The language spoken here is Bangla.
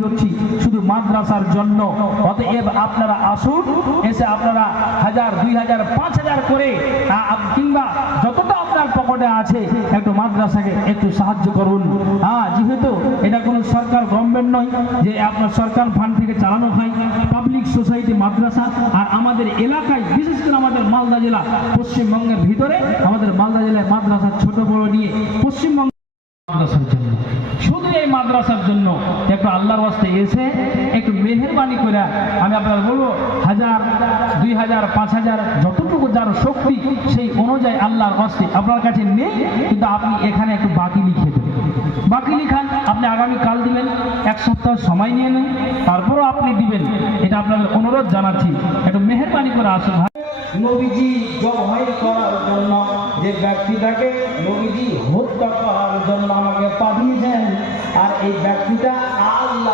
ভিড় হচ্ছি শুধু মাদ্রাসার জন্য। অতএব আপনারা আসুন, এসে আপনারা 1000, 2000, 5000 করে কিংবা যতটা আপনার পকেটে আছে একটু মাদ্রাসাকে একটু সাহায্য করুন। যেহেতু এটা কোনো সরকার গভর্নমেন্ট নয় যে আপনার সরকার ফান্ড থেকে চালানো হয়, পাবলিক সোসাইটি মাদ্রাসা। আর আমাদের এলাকায় বিশেষ করে আমাদের মালদা জেলা, পশ্চিমবঙ্গের ভিতরে আমাদের মালদা জেলায় মাদ্রাসা ছোট বড় নিয়ে পশ্চিমবঙ্গ মাদ্রাসার জন্য, শুধু এই মাদ্রাসার জন্য একটু আল্লাহর ওয়াস্তে এসে একটু মেহেরবানি করে আমি আপনার বলবো 1000, 2000, 5000 যতটুকু যার শক্তি সেই অনুযায়ী আল্লাহর ওয়াস্তে আপনার কাছে নেই, কিন্তু আপনি এখানে একটু বাকি লিখে দেবেন। বাকি লিখান, আপনি আগামী কাল দিবেন, 1 সপ্তাহ সময় নিয়ে নেন, তারপরও আপনি দিবেন। এটা আপনাদের অনুরোধ জানাচ্ছি, একটু মেহেরবানি করে আসুন। নবীজি জবাই করার জন্য যে ব্যক্তিটাকে নবীজি হত্যা করার জন্য আমাকে পাঠিয়েছেন, আর এই ব্যক্তিটা আল্লাহ